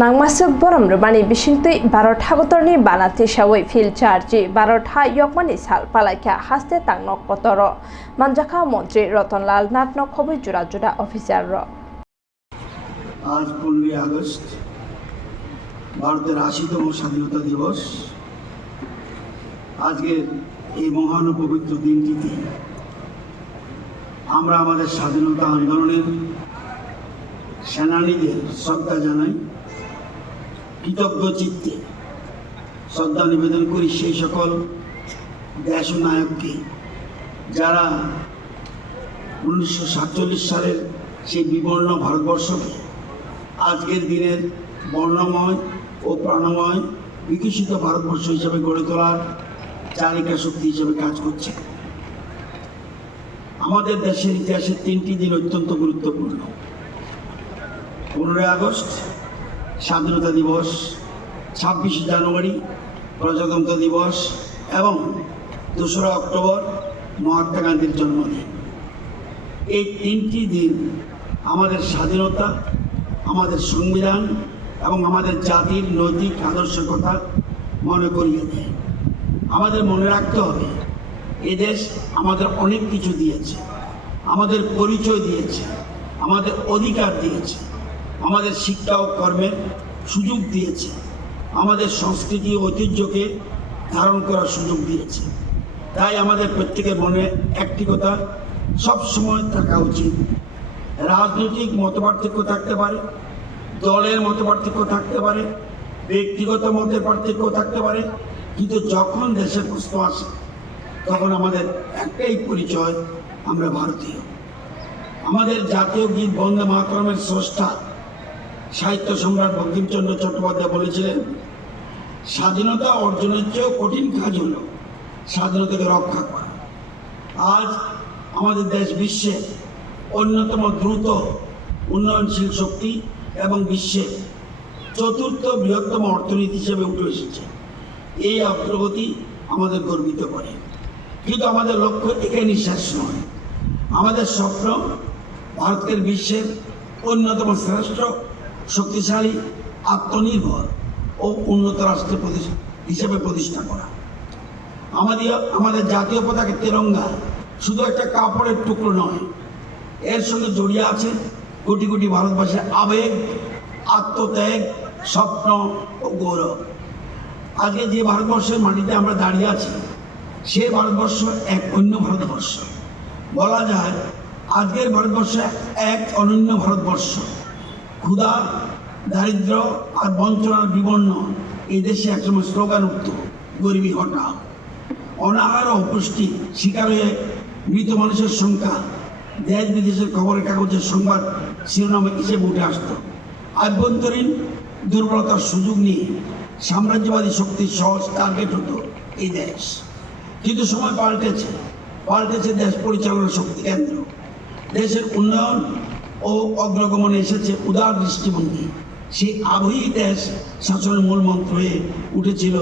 Nangmasuk boram rubani bisingtui Barot hagotorni banati shawai fil charji Barot ha yokmani sal palakya haste tangnok kotoro manjaka মন্ত্রী রতনলাল নাটনক খবর জোড়া জোড়া officer র আজ 15 August ভারতের 80তম স্বাধীনতা দিবস। আজকে এই মহান পবিত্র দিনটিতে আমরা আমাদের স্বাধীনতা আন্দোলনের সেনানীদের শ্রদ্ধা জানাই, কৃতজ্ঞ চিত্তে শ্রদ্ধা নিবেদন করি সেই সকল দেশনায়ককে যারা 1947 সালের সেই বিবর্ণ ভারতবর্ষকে আজকের দিনের বর্ণময় ও প্রাণময় বিকশিত ভারতবর্ষ হিসেবে গড়ে তোলার চালিকা শক্তি হিসেবে কাজ করছে। আমাদের দেশের ইতিহাসে 3টি দিন অত্যন্ত গুরুত্বপূর্ণ: 15 আগস্ট স্বাধীনতা দিবস, 26 জানুয়ারি প্রজাতন্ত্র দিবস এবং 2রা অক্টোবর মহাত্মা গান্ধীর জন্মদিন। এই 3টি দিন আমাদের স্বাধীনতা, আমাদের সংবিধান এবং আমাদের জাতির নৈতিক আদর্শের কথা মনে করিয়ে দেয়। আমাদের মনে রাখতে হবে, এ দেশ আমাদের অনেক কিছু দিয়েছে, আমাদের পরিচয় দিয়েছে, আমাদের অধিকার দিয়েছে, আমাদের শিক্ষা ও কর্মের সুযোগ দিয়েছে, আমাদের সংস্কৃতি ঐতিহ্যকে ধারণ করার সুযোগ দিয়েছে। তাই আমাদের প্রত্যেকের মনে একটি কথা সবসময় থাকা উচিত: রাজনৈতিক মতপার্থক্য থাকতে পারে, দলের মতপার্থক্য থাকতে পারে, ব্যক্তিগত মতের পার্থক্য থাকতে পারে, কিন্তু যখন দেশের প্রশ্ন আসে তখন আমাদের একটাই পরিচয়, আমরা ভারতীয়। আমাদের জাতীয় গীত বন্দে মাতরমের স্রষ্টা সাহিত্য সম্রাট বঙ্কিমচন্দ্র চট্টোপাধ্যায় বলেছিলেন, স্বাধীনতা অর্জনের চেয়েও কঠিন কাজ হলো স্বাধীনতাকে রক্ষা করা। আজ আমাদের দেশ বিশ্বের অন্যতম দ্রুত উন্নয়নশীল শক্তি এবং বিশ্বের 4র্থ বৃহত্তম অর্থনীতি হিসেবে উঠে এসেছে। এই অগ্রগতি আমাদের গর্বিত করে, কিন্তু আমাদের লক্ষ্য এখানেই শেষ নয়। আমাদের স্বপ্ন ভারতকে বিশ্বের অন্যতম শ্রেষ্ঠ, শক্তিশালী, আত্মনির্ভর ও উন্নত রাষ্ট্র হিসেবে প্রতিষ্ঠা করা। আমাদের জাতীয় পতাকা তেরঙ্গা শুধু একটা কাপড়ের টুকরো নয়, এর সঙ্গে জড়িয়ে আছে কোটি কোটি ভারতবাসীর আবেগ, আত্মত্যাগ, স্বপ্ন ও গৌরব। আজকে যে ভারতবর্ষের মাটিতে আমরা দাঁড়িয়ে আছি, সে ভারতবর্ষ এক অন্য ভারতবর্ষ। বলা যায় আজকের ভারতবর্ষ এক অনন্য ভারতবর্ষ। ক্ষুধা, দারিদ্র আর বঞ্চনার বিবর্ণ এই দেশে একসময় স্লোগান উঠত, গরিবী হটাও। অনাহার ও অপুষ্টি শিকার হয়ে মৃত মানুষের সংখ্যা দেশ বিদেশের খবরের কাগজের সংবাদ শিরোনাম হিসেবে উঠে আসত। আভ্যন্তরীণ দুর্বলতার সুযোগ নিয়ে সাম্রাজ্যবাদী শক্তির সহজ টার্গেট হতো এই দেশ। কিন্তু সময় পাল্টেছে দেশ পরিচালনার শক্তি কেন্দ্র। দেশের উন্নয়ন ও অগ্রগমনে এসেছে উদার দৃষ্টিভঙ্গি। সেই আবহী দেশ শাসনের মূল মন্ত্র হয়ে উঠেছিল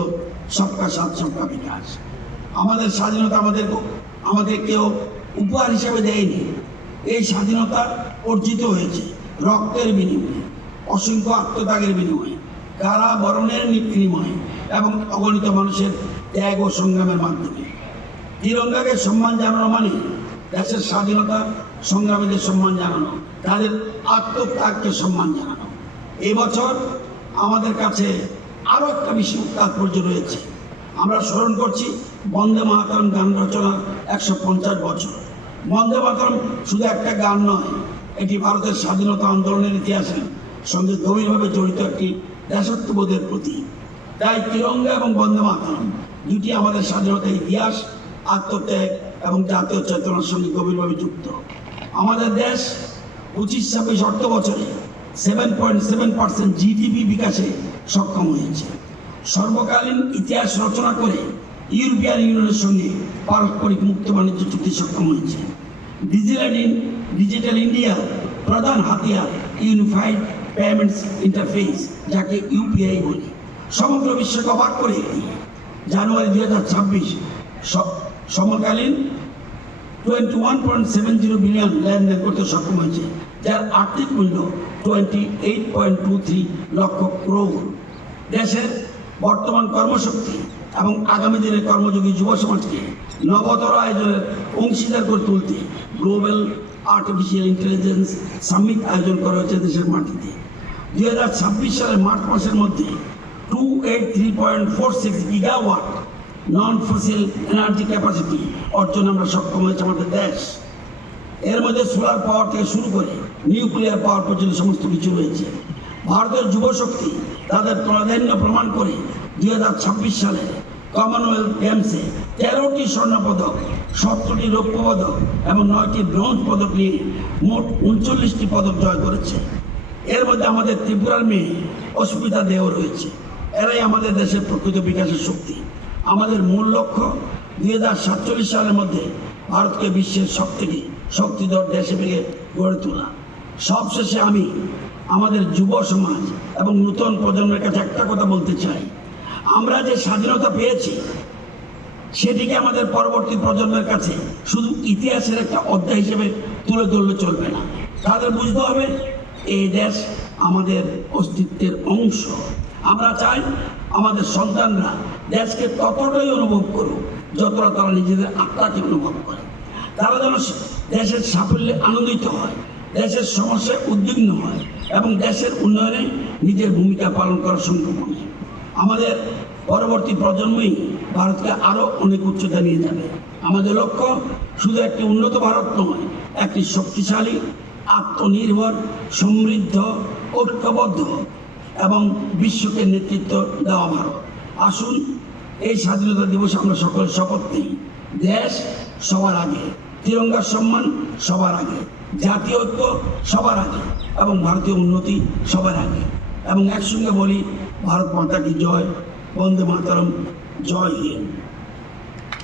সবকা সাথ সবকা বিকাশ। আমাদের স্বাধীনতা আমাদের কেউ উপহার হিসেবে দেয়নি। এই স্বাধীনতা অর্জিত হয়েছে রক্তের বিনিময়ে, অসংখ্য আত্মত্যাগের বিনিময়ে, কারাবরণের বিনিময়ে এবং অগণিত মানুষের ত্যাগ ও সংগ্রামের মাধ্যমে। তিরঙ্গাকে সম্মান জানানো মানে দেশের স্বাধীনতা সংগ্রামীদের সম্মান জানানো, তাদের আত্মত্যাগকে সম্মান জানানো। এই বছর আমাদের কাছে আরও একটা বিশেষ তাৎপর্য রয়েছে। আমরা স্মরণ করছি বন্দে মাতরম গান রচনার 150 বছর। বন্দে মাতরম শুধু একটা গান নয়, এটি ভারতের স্বাধীনতা আন্দোলনের ইতিহাসের সঙ্গে গভীরভাবে জড়িত একটি দেশাত্মবোধের প্রতীক। তাই তিরঙ্গা এবং বন্দে মাতরম দুটি আমাদের স্বাধীনতার ইতিহাস, আত্মত্যাগ এবং জাতীয় চেতনার সঙ্গে গভীরভাবে যুক্ত। আমাদের দেশ 25-26 অর্থ বছরে 7.7% জিডিপি বিকাশে সক্ষম হয়েছে। সর্বকালীন ইতিহাস রচনা করে ইউরোপিয়ান ইউনিয়নের সঙ্গে পারস্পরিক মুক্ত বাণিজ্য চুক্তি সক্ষম হয়েছে। ডিজিটাল ইন্ডিয়া প্রধান হাতিয়ার ইউনিফাইড পেমেন্টস ইন্টারফেস, যাকে ইউপিআই বলি, সমগ্র বিশ্বকে অবাক করে জানুয়ারি 2026 সমকালীন 21.70 বিলিয়ন লেনদেন করতে সক্ষম হয়েছে, যার আর্থিক মূল্য 28.23 লক্ষ ক্রোড়। দেশের বর্তমান কর্মশক্তি এবং আগামী দিনের কর্মযোগী যুব সমাজকে নবতর আয়োজনের অংশীদার করে তুলতে গ্লোবাল আর্টিফিশিয়াল ইন্টেলিজেন্স সামিট আয়োজন করা হয়েছে দেশের মাটিতে। 2026 সালের মার্চ মাসের মধ্যে 283.46 গিগাওয়াট নন ফসিল এনার্জি ক্যাপাসিটি অর্জনে আমরা সক্ষম হয়েছে আমাদের দেশ। এর মধ্যে সোলার পাওয়ার থেকে শুরু করে নিউক্লিয়ার পাওয়ার পর্যন্ত সমস্ত কিছু রয়েছে। ভারতের যুবশক্তি তাদের প্রাধান্য প্রমাণ করে 2026 সালে কমনওয়েলথ গেমসে 13টি স্বর্ণপদক, 17টি রৌপ্য পদক এবং 9টি ব্রোঞ্জ পদক নিয়ে মোট 39টি পদক জয় করেছে। এর মধ্যে আমাদের ত্রিপুরার মেয়ে অস্মিতা দেও রয়েছে। এরাই আমাদের দেশের প্রকৃত বিকাশের শক্তি। আমাদের মূল লক্ষ্য 2047 সালের মধ্যে ভারতকে বিশ্বের সবথেকে শক্তিধর দেশ হিসেবে গড়ে তোলা। সবশেষে আমি আমাদের যুব সমাজ এবং নতুন প্রজন্মের কাছে একটা কথা বলতে চাই, আমরা যে স্বাধীনতা পেয়েছি সেটিকে আমাদের পরবর্তী প্রজন্মের কাছে শুধু ইতিহাসের একটা অধ্যায় হিসেবে তুলে ধরলে চলবে না। তাদের বুঝতে হবে এই দেশ আমাদের অস্তিত্বের অংশ। আমরা চাই আমাদের সন্তানরা দেশকে ততটাই অনুভব করুক যতটা তারা নিজেদের আত্মাকে অনুভব করে। তারা যেন দেশের সাফল্যে আনন্দিত হয়, দেশের সমস্যায় উদ্বিগ্ন হয় এবং দেশের উন্নয়নে নিজের ভূমিকা পালন করার সংকল্প নেয়। আমাদের পরবর্তী প্রজন্মই ভারতকে আরও অনেক উচ্চতা নিয়ে যাবে। আমাদের লক্ষ্য শুধু একটি উন্নত ভারত নয়, একটি শক্তিশালী, আত্মনির্ভর, সমৃদ্ধ, ঐক্যবদ্ধ এবং বিশ্বকে নেতৃত্ব দেওয়া ভারত। আসুন এই স্বাধীনতা দিবসে আমরা সকলে শপথ নিই, দেশ সবার আগে, তিরঙ্গার সম্মান সবার আগে, জাতীয় ঐক্য সবার আগে এবং ভারতীয় উন্নতি সবার আগে। এবং একসঙ্গে বলি, ভারত মাতা কি জয়, বন্দে মাতরম, জয় হিন্দ।